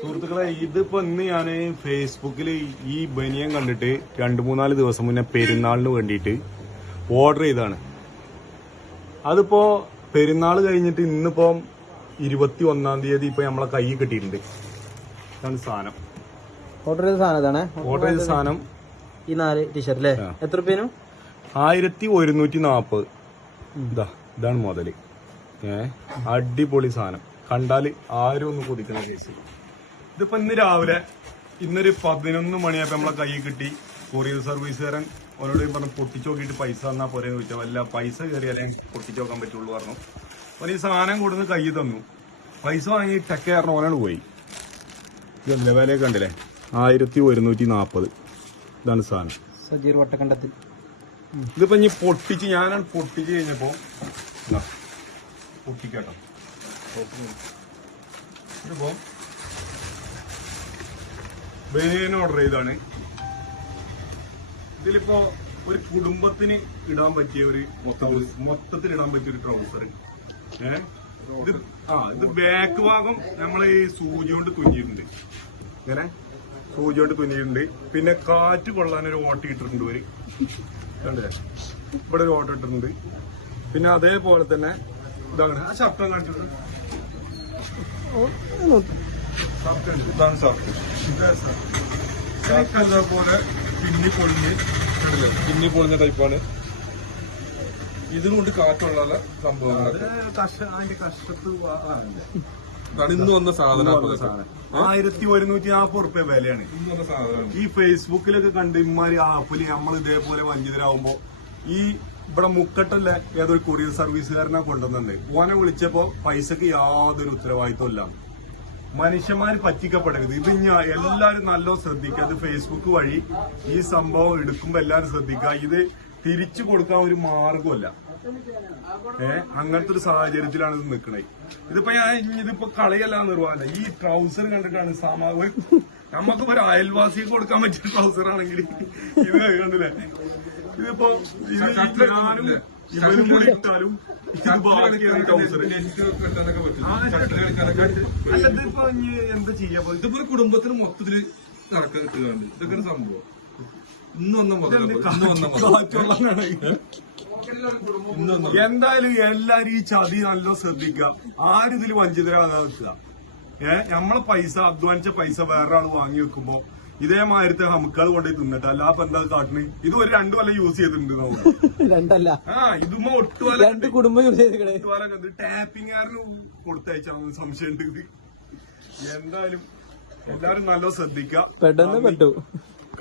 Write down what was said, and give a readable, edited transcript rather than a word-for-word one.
സുഹൃത്തുക്കളെ, ഇതിപ്പോ ഇന്ന് ഞാൻ ഫേസ്ബുക്കിൽ ഈ ബനിയൻ കണ്ടിട്ട് 2-3 ദിവസം മുന്നേ പെരുന്നാളിന് വേണ്ടിയിട്ട് ഓർഡർ ചെയ്താണ്. അതിപ്പോ പെരുന്നാൾ കഴിഞ്ഞിട്ട് ഇന്നിപ്പോ 21-ാം തീയതി ഇപ്പൊ നമ്മളെ കൈ കിട്ടിയിട്ടുണ്ട്. ഇതാണ് സാധനം. ഓർഡർ ചെയ്ത സാധനം. ഓർഡർ ചെയ്ത സാധനം ഈ 4 ടീഷർട്ട് അല്ലേ? എത്ര രൂപേനു? 1140. ഇതാണ് മുതല്. അടിപൊളി സാധനം. കണ്ടാല് ആരും ഒന്ന് കുടിക്കുന്ന കേസ്. ഇതിപ്പോ ഇന്ന് രാവിലെ ഇന്നൊരു 11 മണിയായപ്പോ നമ്മളെ കൈ കിട്ടി. കൊറിയർ സർവീസുകാരൻ ഓനോട് പറഞ്ഞു പൊട്ടിച്ചു നോക്കിയിട്ട് പൈസ തന്നാ പോരെ ചോദിച്ചാൽ വല്ല പൈസ കയറിയാലേ പൊട്ടിച്ചു നോക്കാൻ പറ്റുള്ളൂ പറഞ്ഞു. ഓൻ ഈ സാധനം കൊടുന്ന് കൈ തന്നു. പൈസ വാങ്ങി ടെക്കാരണം ഓനാണ് പോയി. ഇതല്ലേ വില കണ്ടില്ലേ? 1140. ഇതാണ് സാധനം. സജീർ വട്ടക്കണ്ടത്തിൽ. ഇതിപ്പോ ഇനി പൊട്ടിച്ച് ഞാനാണ് പൊട്ടിച്ച് കഴിഞ്ഞപ്പോ പൊട്ടിക്കാട്ടോ. ഇതിപ്പോ ബനിയൻ ഓർഡർ ചെയ്താണ്. ഇതിലിപ്പോ ഒരു കുടുംബത്തിന് ഇടാൻ പറ്റിയ ഒരു മൊത്തത്തിൽ ഇടാൻ പറ്റിയ ഒരു ട്രൗസർ. ഇത് ബാക്ക് ഭാഗം നമ്മള് ഈ സൂചി കൊണ്ട് തുന്നിയിട്ടുണ്ട്. ഇങ്ങനെ സൂചി കൊണ്ട് തുന്നിയിട്ടുണ്ട്. പിന്നെ കാറ്റ് കൊള്ളാൻ ഒരു ഓട്ട ഇട്ടിട്ടുണ്ട്. ഒരു കണ്ടേ, ഇവിടെ ഒരു ഓട്ട ഇട്ടിട്ടുണ്ട്. പിന്നെ അതേപോലെ തന്നെ ഇതാണ് ആ ശബ്ദം കാണിച്ചത്. ഇതാണ് ഷർട്ട്. ഷർട്ട് അതേപോലെ പിന്നി പൊളിഞ്ഞ ടൈപ്പാണ്. ഇതുകൊണ്ട് കാറ്റുള്ള സംഭവങ്ങൾ. അതിന്റെ കഷ്ടത്ത് ഇന്ന് വന്ന സാധനം 1140 വിലയാണ്. ഈ ഫേസ്ബുക്കിലൊക്കെ കണ്ട് ഇമാരി ആപ്പില് നമ്മൾ ഇതേപോലെ വഞ്ചിതരാകുമ്പോ ഈ ഇവിടെ മുക്കട്ടല്ലേ ഏതൊരു കൊറിയർ സർവീസുകാരനെ കൊണ്ടുവന്നുണ്ട്. ഓനെ വിളിച്ചപ്പോ പൈസക്ക് യാതൊരു ഉത്തരവാദിത്വം ഇല്ല. മനുഷ്യന്മാര് പറ്റിക്കപ്പെടരുത്. ഇത് ഞാൻ എല്ലാരും നല്ലോ ശ്രദ്ധിക്കുക. അത് ഫേസ്ബുക്ക് വഴി ഈ സംഭവം എടുക്കുമ്പോ എല്ലാരും ശ്രദ്ധിക്കുക. ഇത് തിരിച്ചു കൊടുക്കാൻ ഒരു മാർഗമല്ല. അങ്ങനത്തെ ഒരു സാഹചര്യത്തിലാണ് ഇത് നിൽക്കണേ. ഇതിപ്പോ കളിയല്ല നിർവാഹമല്ല. ഈ ട്രൗസർ കണ്ടിട്ടാണ് നമുക്ക് ഒരു അയൽവാസിക്ക് കൊടുക്കാൻ പറ്റിയ ട്രൗസർ ആണെങ്കിൽ ഇത് കണ്ടില്ലേ? ഇതിപ്പോ ഞാനും ഇവരും കൂടി ഇട്ടാലും ഇത് ബാക്കിയാണ് ട്രൗസർ. അല്ല, ഇതിപ്പോ എന്താ ചെയ്യാ? ഇതിപ്പോ കുടുംബത്തിന് മൊത്തത്തില് നടക്കാൻ കിട്ടുകയാണ്. ഇതൊക്കെ സംഭവം എന്തായാലും എല്ലാരും ഈ ചതി നല്ല ശ്രദ്ധിക്കുക. ആരും ഇതിൽ വഞ്ചിതരാകാതെ വെക്കുക. നമ്മളെ പൈസ അധ്വാനിച്ച പൈസ വേറൊരാൾ വാങ്ങി വെക്കുമ്പോ ഇതേമാതിരത്തെ ഹമുക്കൾ കൊണ്ടുപോയി തിന്നിട്ട് അല്ലാപ്പൊ എന്താ കാട്ടിന്? ഇത് ഒരു 2 കൊല്ലം യൂസ് ചെയ്തിട്ടുണ്ട്. ഇതുമ്പോ ഒട്ടുപാല കുടുംബം യൂസ് ചെയ്ത് ടാപ്പിംഗുകാരന് കൊടുത്തയച്ചാൽ സംശയമുണ്ട്. എന്തായാലും എല്ലാരും നല്ല ശ്രദ്ധിക്കുക. പെട്ടെന്ന് പറ്റൂ.